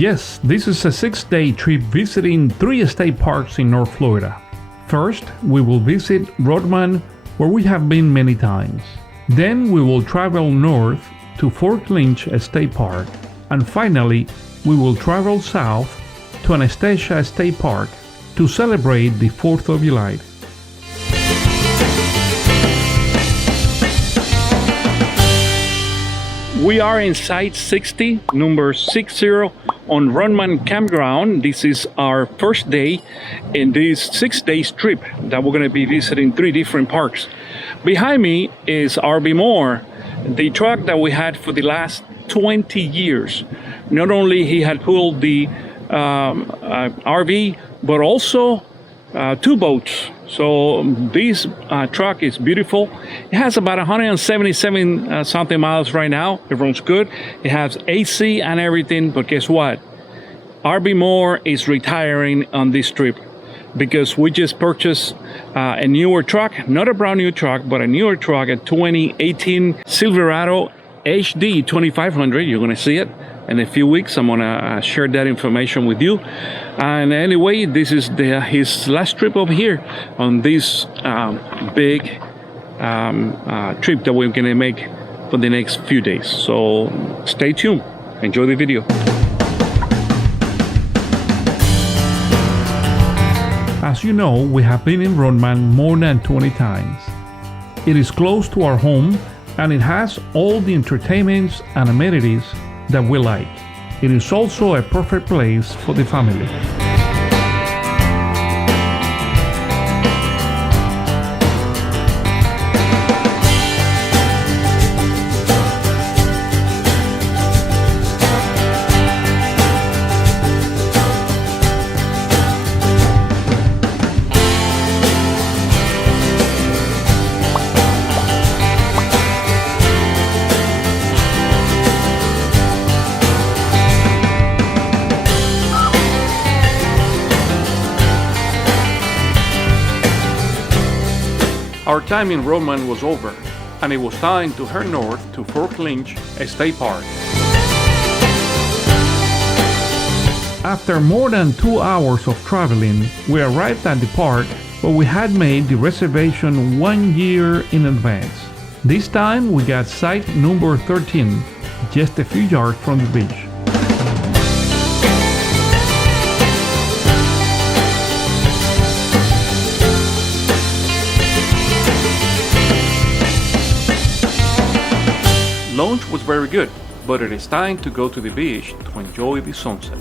Yes, this is a 6-day trip visiting 3 state parks in North Florida. First, we will visit Rodman, where we have been many times. Then we will travel north to Fort Lynch State Park. And finally, we will travel south to Anastasia State Park to celebrate the 4th of July. We are in Site 60, number 60 on Rodman Campground. This is our first day in this 6-day trip that we're going to be visiting 3 different parks. Behind me is RV Moore, the truck that we had for the last 20 years. Not only he had pulled the RV, but also 2 boats. So this truck is beautiful. It has about 177 something miles right now. It runs good. It has AC and everything, but guess what? RV Moore is retiring on this trip because we just purchased a newer truck, not a brand new truck, but a newer truck, a 2018 Silverado HD 2500. You're gonna see it in a few weeks. I'm gonna share that information with you. And anyway, this is his last trip over here on this big trip that we're gonna make for the next few days. So stay tuned, enjoy the video. As you know, we have been in Rodman more than 20 times. It is close to our home and it has all the entertainments and amenities that we like. It is also a perfect place for the family. Our time in Rodman was over, and it was time to head north to Fort Lynch State Park. After more than 2 hours of traveling, we arrived at the park, but we had made the reservation 1 year in advance. This time we got site number 13, just a few yards from the beach. Lunch was very good, but it is time to go to the beach to enjoy the sunset.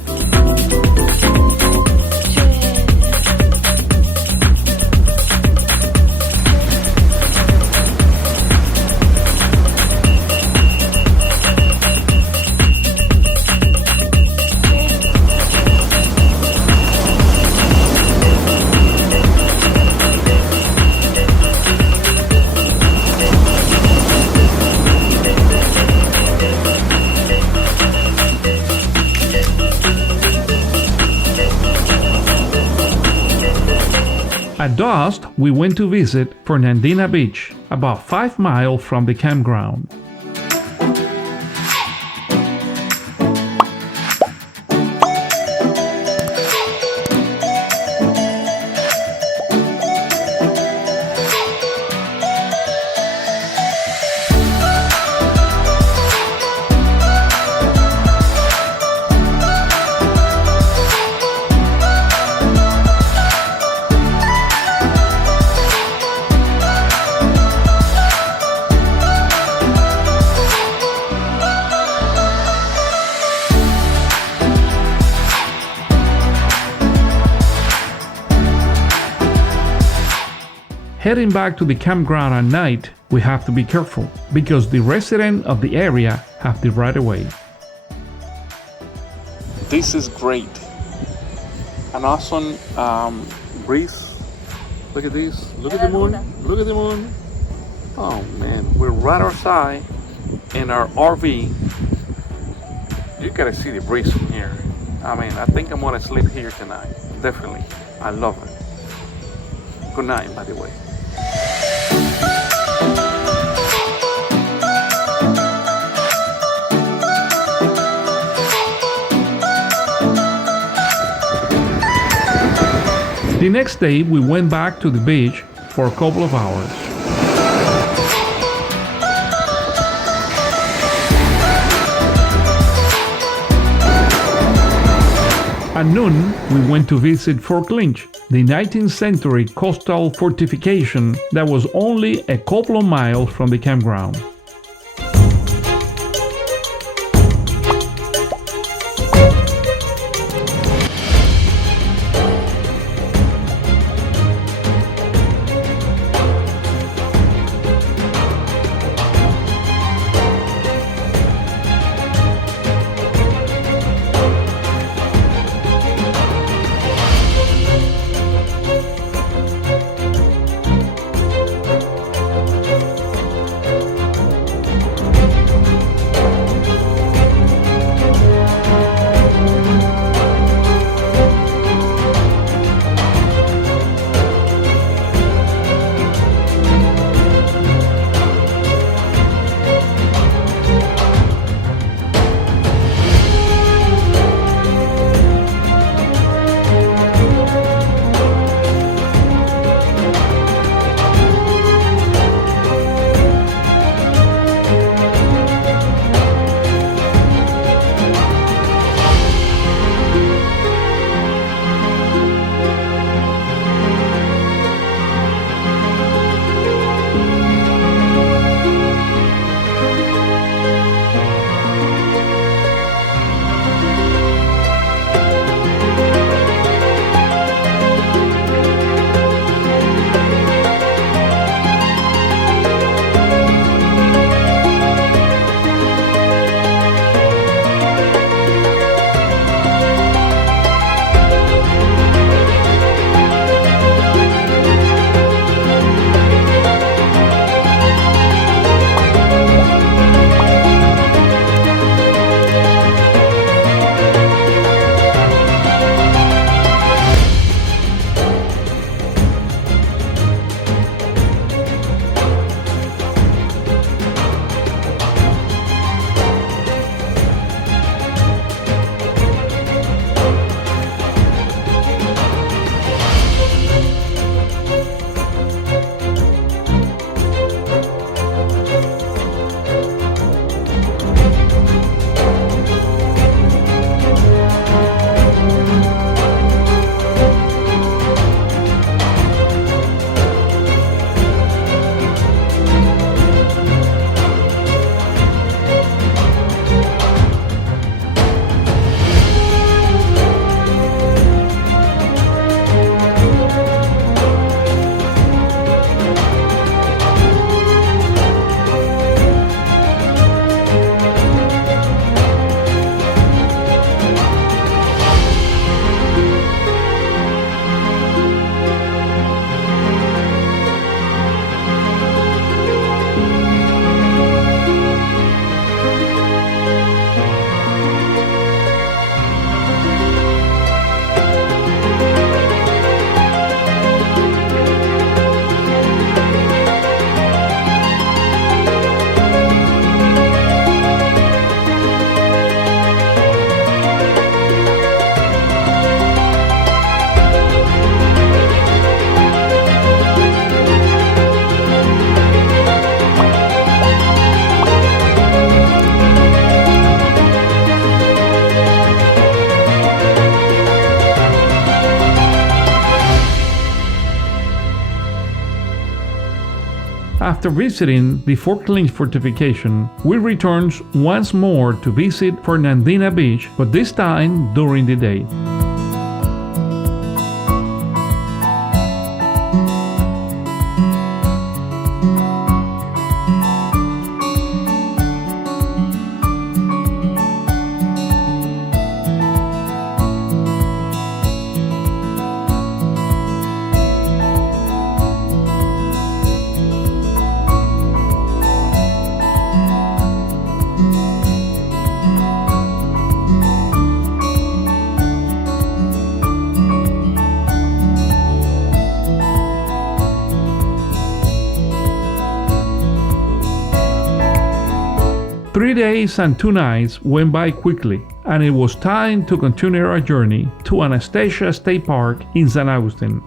At dusk, we went to visit Fernandina Beach, about 5 miles from the campground. Heading back to the campground at night, we have to be careful because the residents of the area have the right of way. This is great. An awesome breeze. Look at this. Look at the moon. Look at the moon. Oh man, we're right outside in our RV. You gotta see the breeze from here. I mean, I think I'm gonna sleep here tonight. Definitely. I love it. Good night, by the way. The next day, we went back to the beach for a couple of hours. At noon, we went to visit Fort Lynch, the 19th century coastal fortification that was only a couple of miles from the campground. After visiting the Fort Lynch fortification, we returned once more to visit Fernandina Beach, but this time during the day. Three days and 2 nights went by quickly, and it was time to continue our journey to Anastasia State Park in San Agustin.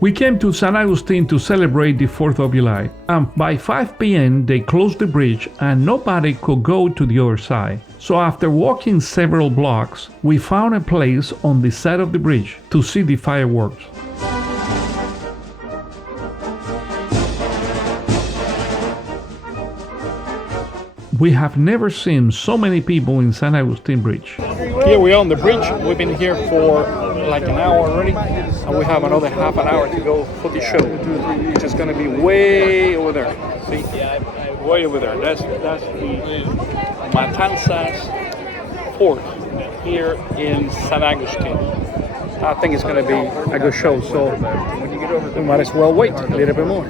We came to San Agustin to celebrate the 4th of July, and by 5 p.m. they closed the bridge and nobody could go to the other side. So after walking several blocks, we found a place on the side of the bridge to see the fireworks. We have never seen so many people in San Agustin Bridge. Here we are on the bridge. We've been here for like an hour already, and we have another half an hour to go for the show, which is going to be way over there. See? Way over there. That's the Matanzas Fort here in San Agustin. I think it's going to be a good show, so we might as well wait a little bit more.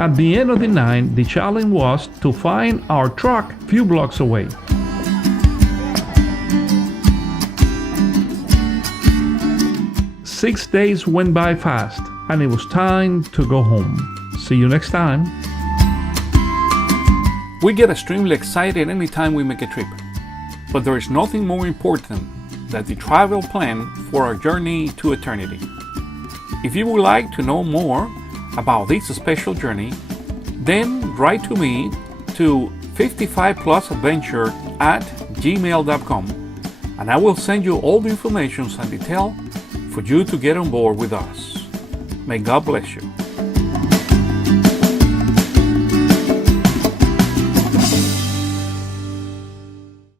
At the end of the night, the challenge was to find our truck a few blocks away. Six days went by fast, and it was time to go home. See you next time. We get extremely excited anytime we make a trip, but there is nothing more important than the travel plan for our journey to eternity. If you would like to know more about this special journey, then write to me to 55plusadventure@gmail.com, and I will send you all the information and detail for you to get on board with us. May God bless you.